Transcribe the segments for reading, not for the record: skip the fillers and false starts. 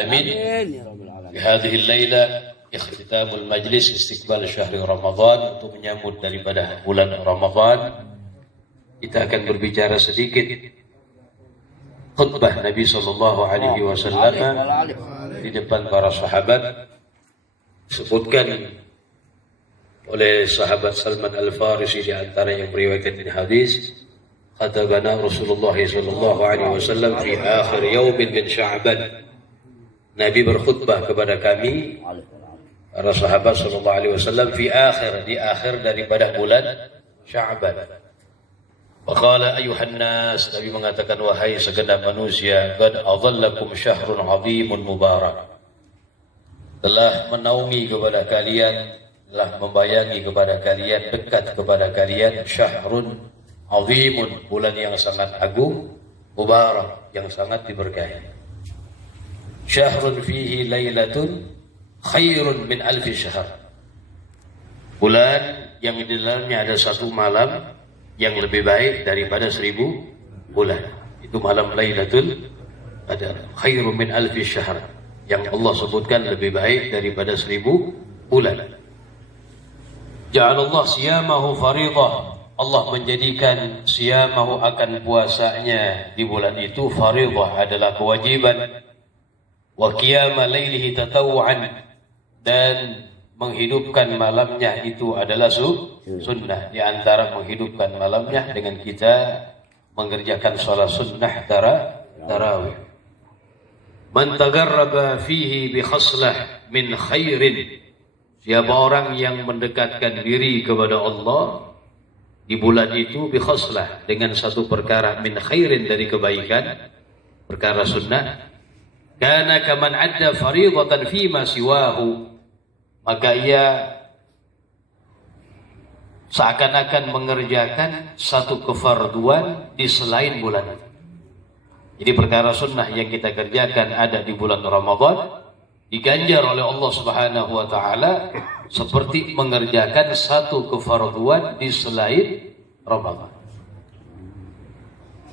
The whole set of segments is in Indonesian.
alamin. Di hadhihi laila ikhtitamul majlis istiqbal syahri Ramadan, untuk menyambut daripada bulan Ramadan. Kita akan berbicara sedikit khutbah Nabi sallallahu alaihi wasallam di depan para sahabat. Disebutkan oleh sahabat Salman Al-Farisi di antara yang meriwayatkan hadis, khatabana Rasulullah sallallahu alaihi wasallam fi akhir yaumin min Sya'ban. Nabi berkhutbah kepada kami para sahabat sallallahu alaihi wasallam di akhir daripada bulan Sya'ban. Faqala ayuhan nas, Nabi mengatakan, wahai segenap manusia, qad adhallakum syahrun 'azimun mubarak. Telah menaungi kepada kalian, telah membayangi kepada kalian, dekat kepada kalian, syahrun 'azimun, bulan yang sangat agung, mubarak, yang sangat diberkahi. Syahrun fihi lailatun khairun min alfi syahr. Bulan yang di dalamnya ada satu malam yang lebih baik daripada 1000 bulan. Itu malam Lailatul Qadar, khairun min alfi syahr, yang Allah sebutkan lebih baik daripada 1000 bulan. Ja'alallah siyamahu fariḍah. Allah menjadikan siyamahu, akan puasanya di bulan itu, fariḍah adalah kewajiban. Wa qiyama lailihi tatawwu'an, dan menghidupkan malamnya itu adalah sunnah. Di antara menghidupkan malamnya dengan kita mengerjakan salat sunnah tarawih. Man tagarraba fihi bi khaslah min khairin, siapa orang yang mendekatkan diri kepada Allah di bulan itu, bi khaslah, dengan satu perkara, min khairin, dari kebaikan, perkara sunnah, kana kaman adda fariidatan fi ma siwahu, maka ia seakan-akan mengerjakan satu kefarduan di selain bulan. Jadi perkara sunnah yang kita kerjakan ada di bulan Ramadan diganjar oleh Allah Subhanahu wa taala seperti mengerjakan satu kefarduan di selain Ramadan.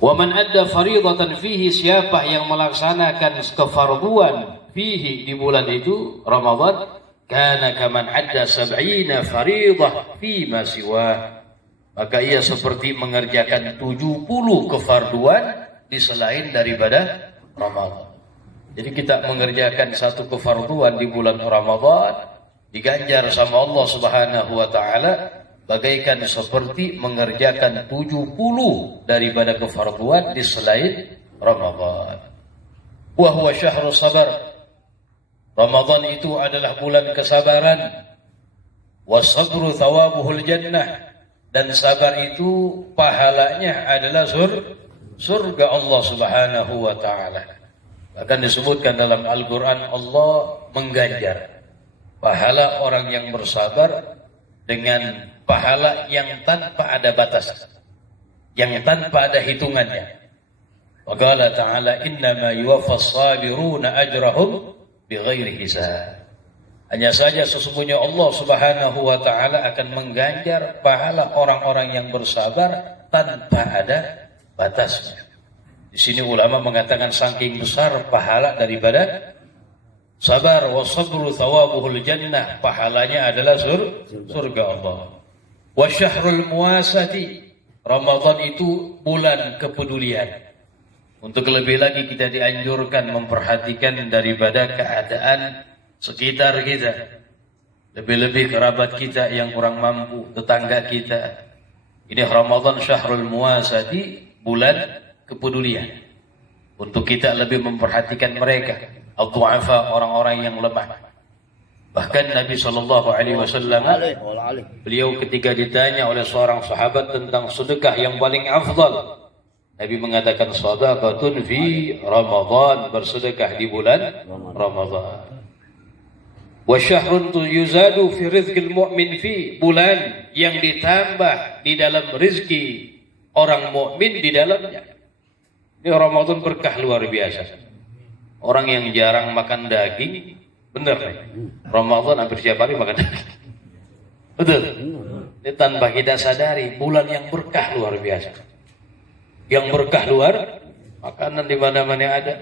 Wa man adda fariidatan fihi, siapa yang melaksanakan kefarduan fihi di bulan itu Ramadan, kana kaman adda 70 fariidah fi ma siwa, maka ia seperti mengerjakan 70 kefarduan di selain daripada Ramadan. Jadi kita mengerjakan satu kefarduan di bulan Ramadan diganjar sama Allah Subhanahu wa taala bagaikan seperti mengerjakan 70 daripada kefarduan di selain Ramadan. Wa huwa syahrus sabar. Ramadan itu adalah bulan kesabaran. Wasabru thawabuhul jannah, dan sabar itu pahalanya adalah surga Allah Subhanahu wa taala. Bahkan disebutkan dalam Al-Qur'an, Allah mengganjar pahala orang yang bersabar dengan pahala yang tanpa ada batas, yang tanpa ada hitungannya. Wa qala ta'ala, innama yuwaffas sabiruna ajrahum bighairi hisab. Hanya saja sesungguhnya Allah Subhanahu wa taala akan mengganjar pahala orang-orang yang bersabar tanpa ada batasnya. Di sini ulama mengatakan saking besar pahala daripada sabar. Wasabru thawabuhul jannah, pahalanya adalah surga Allah. Wa syahrul muwasati, Ramadan itu bulan kepedulian. Untuk lebih lagi kita dianjurkan memperhatikan daripada keadaan sekitar kita, lebih-lebih kerabat kita yang kurang mampu, tetangga kita. Ini Ramadan syahrul muwasati, bulan kepedulian, untuk kita lebih memperhatikan mereka, al-du'afa, orang-orang yang lemah. Bahkan Nabi sallallahu alaihi wasallam, beliau ketika ditanya oleh seorang sahabat tentang sedekah yang paling afdal, Nabi mengatakan shadaqatun fi Ramadan, bersedekah di bulan Ramadan. Wa syahrun yuzadu fi rizqil mu'min fi, bulan yang ditambah di dalam rezeki orang mukmin di dalamnya. Ini Ramadan berkah luar biasa. Orang yang jarang makan daging, benar nih, Ramadan hampir setiap hari makan daging. Betul. Ini tanpa kita sadari, bulan yang berkah luar biasa. Yang berkah luar, makanan di mana-mana ada.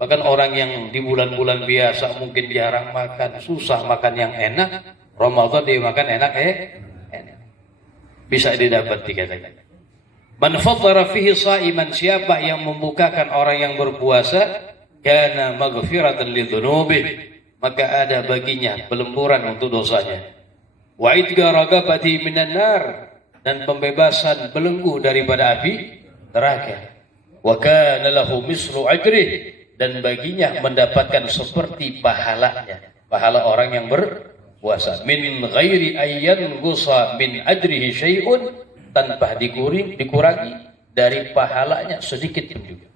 Bahkan orang yang di bulan-bulan biasa mungkin jarang makan, susah makan yang enak, Ramadan dia makan enak enak. Bisa didapat dikatakan. Man fattara fihi sha'iman, siapa yang membukakan orang yang berpuasa, kana maghfiratan lidzunubi, maka ada baginya pelemburan untuk dosanya. Wa idga ragabati minan nar, dan pembebasan belenggu daripada api neraka. Wa kana lahu mislu ajrih, dan baginya mendapatkan seperti pahalanya, pahala orang yang berpuasa. Min ghairi ayyan gusa min ajrihi syai'un, tanpa dikurangi dari pahalanya sedikit pun juga.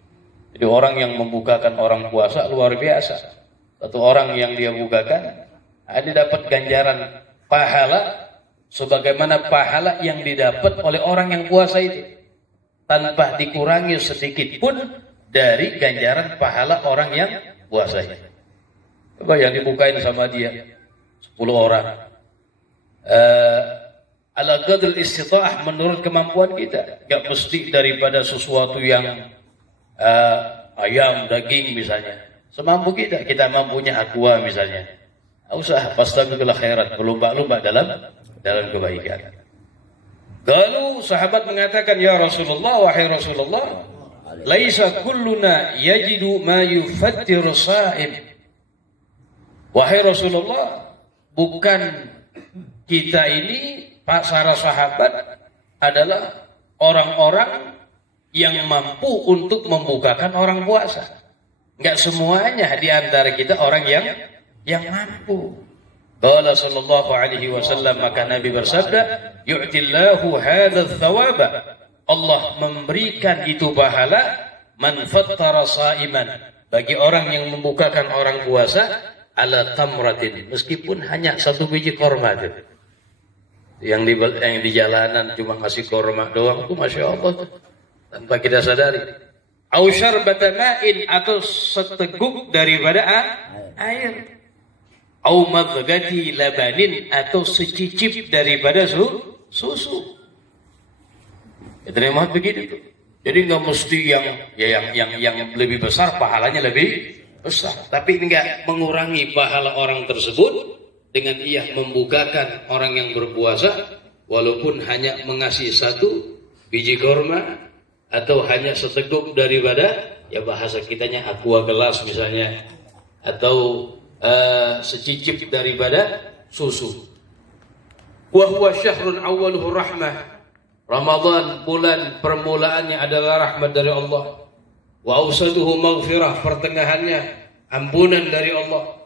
Jadi orang yang membukakan orang puasa luar biasa. Satu orang yang dia bukakan, ada dapat ganjaran pahala sebagaimana pahala yang didapat oleh orang yang puasa itu, tanpa dikurangi sedikit pun dari ganjaran pahala orang yang puasa itu. Coba yang dibukain sama dia 10 orang. Ala qadril istita'ah, menurut kemampuan kita. Gak mesti daripada sesuatu yang ayam, daging misalnya. Semampu kita. Kita mampunya aqua misalnya. Tidak usah fastabiqul khairat, berlomba-lomba dalam kebaikan. Lalu sahabat mengatakan, ya Rasulullah, wahai Rasulullah, laisa kulluna yajidu ma yufattiru sha'im. Wahai Rasulullah, bukan kita ini, para sahabat adalah orang-orang yang mampu untuk membukakan orang puasa. Enggak semuanya di antara kita orang yang mampu. Qala sallallahu alaihi wasallam, maka Nabi bersabda, yu'tillahu hadzal thawaba, Allah memberikan itu pahala, man fattara shaiman, bagi orang yang membukakan orang puasa, ala tamratin, meskipun hanya 1 biji korma itu. Yang di jalanan cuma ngasih korma doang, itu masya Allah tanpa kita sadari. Au syarbata ma'in, atau seteguk daripada air. Au madghati labanin, atau secicip daripada susu. Ya, terima begitu. Jadi nggak mesti yang lebih besar pahalanya lebih besar, tapi nggak mengurangi pahala orang tersebut dengan ia membukakan orang yang berpuasa, walaupun hanya mengasih 1 biji korma, atau hanya seteguk daripada, ya bahasa kitanya aqua gelas misalnya, atau secicip daripada susu. Wa huwa syahrun awwaluhu rahmah, Ramadan bulan permulaannya adalah rahmat dari Allah. Wa awsaduhu maghfirah, pertengahannya ampunan dari Allah.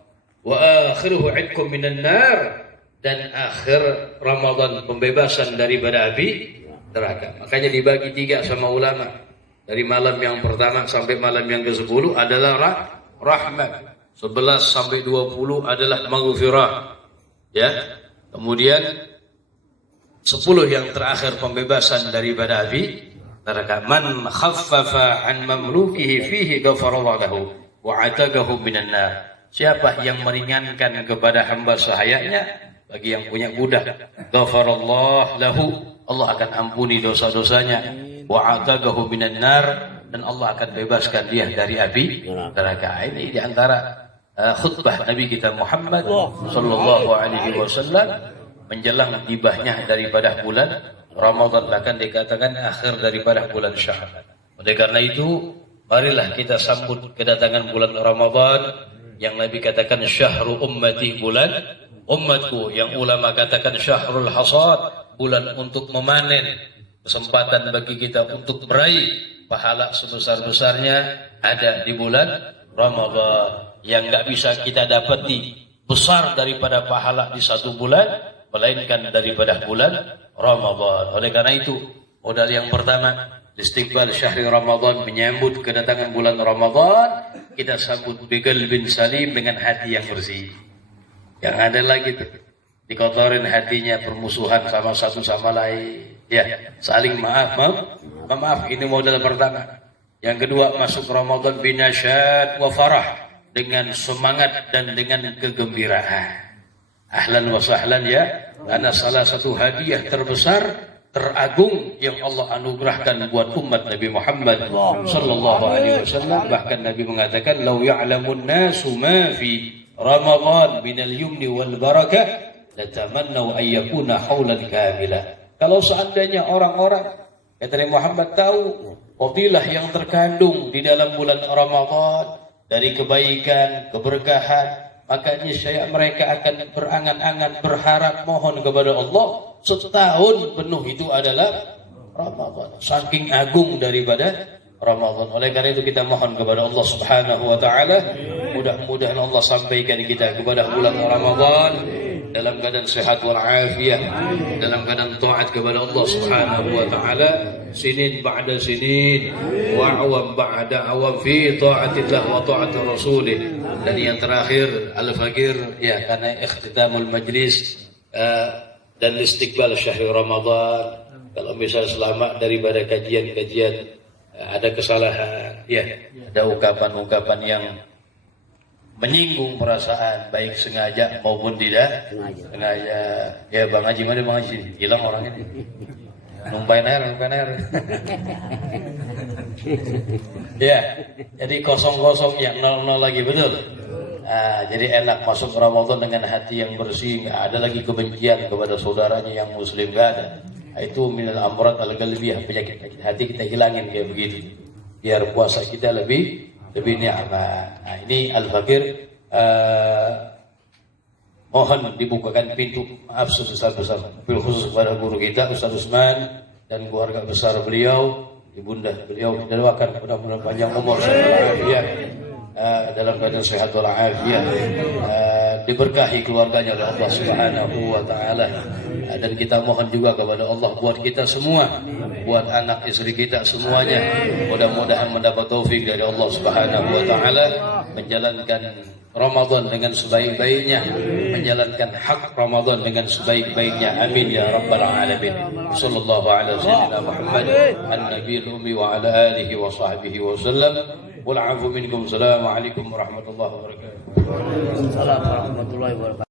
Wa akhiruhu 'idkum minan nar, dan akhir Ramadan pembebasan daripada api neraka. Makanya dibagi 3 sama ulama. Dari malam yang pertama sampai malam yang ke-10 adalah rahmat. 11 sampai 20 adalah maghfirah. Ya. Kemudian 10 yang terakhir pembebasan daripada api neraka. Man khaffafa an mamlukihi fihi ghafarallahu lahu wa ataqahu minan nar. Siapa yang meringankan kepada hamba sahayanya, bagi yang punya budak, ghafarallahu lahu, Allah akan ampuni dosa-dosanya, wa ataqahu minan nar, dan Allah akan bebaskan dia dari api neraka. Ini di antara khutbah Nabi kita Muhammad sallallahu alaihi wasallam menjelang tibahnya daripada bulan Ramadan, bahkan dikatakan akhir daripada bulan Sya'ban. Oleh karena itu, marilah kita sambut kedatangan bulan Ramadan yang Nabi katakan syahrul ummati, bulan umatku, yang ulama katakan syahrul hasad, bulan untuk memanen, kesempatan bagi kita untuk meraih pahala sebesar-besarnya ada di bulan Ramadan, yang nggak bisa kita dapati besar daripada pahala di 1 bulan melainkan daripada bulan Ramadan. Oleh karena itu, modal yang pertama, istiqbal syahri Ramadan, menyambut kedatangan bulan Ramadan, kita sambut biqalbin salim, dengan hati yang bersih. Yang ada lagi tuh, dikotorin hatinya, permusuhan sama satu sama lain, ya, saling maaf. Ini modal pertama. Yang kedua, masuk Ramadan binasyad wa farah, dengan semangat dan dengan kegembiraan. Ahlan wa sahlan ya, karena salah satu hadiah terbesar teragung yang Allah anugerahkan buat umat Nabi Muhammad sallallahu alaihi wasallam. Bahkan Nabi mengatakan, "Lau ya'lamun nasu ma fi Ramadan minal yumni wal barakah, latamannau an yakuna haulan kamila." Kalau seandainya orang-orang, kata Nabi Muhammad, tahu fadilah yang terkandung di dalam bulan Ramadan dari kebaikan, keberkahan, maka niscaya mereka akan berangan-angan berharap mohon kepada Allah setahun penuh itu adalah Ramadan. Saking agung daripada Ramadan. Oleh karena itu kita mohon kepada Allah Subhanahu wa taala, mudah-mudahan Allah sampaikan kita kepada bulan Ramadan dalam keadaan sehat wal afiat, dalam keadaan taat kepada Allah Subhanahu wa taala, sinin ba'da sinin wa awam ba'da awam fi taatillah wa taat rasulih. Dan yang terakhir al-fakir, ya, karena ikhtitamul majlis dan istiqbal syahr Ramadan, kalau misalnya selamat daripada kajian-kajian ada kesalahan, ya, ada ucapan-ucapan yang menyinggung perasaan, baik sengaja maupun tidak sengaja. Ya Bang Haji, mana Bang Haji? Hilang orangnya. Numpain air. Ya, jadi kosong-kosong yang nol-nol lagi, betul. Jadi enak masuk Ramadan dengan hati yang bersih, nggak ada lagi kebencian kepada saudaranya yang muslim, nggak ada. Itu minal amrad al-qalbiyah, penyakit hati kita hilangin kayak begitu. Biar puasa kita lebih nikmat. Nah, ini al-fakir, mohon dibukakan pintu maaf sebesar-besar, bil khusus kepada guru kita Ustaz Usman dan keluarga besar beliau, ibunda beliau, doakan mudah-mudahan panjang umur dalam keadaan sehat walafiat, diberkahi keluarganya oleh Allah Subhanahu wa taala. Dan kita mohon juga kepada Allah buat kita semua, buat anak istri kita semuanya, mudah-mudahan mendapat taufik dari Allah Subhanahu wa taala menjalankan Ramadan dengan sebaik-baiknya, menjalankan hak Ramadan dengan sebaik-baiknya. Amin ya rabbal alamin. Sallallahu ala sayyidina Muhammad an-nabiyil ummi wa ala alihi wa sahbihi wa sallam. Wal 'afu minkum. Assalamualaikum warahmatullahi wabarakatuh. Waalaikumsalam warahmatullahi wabarakatuh.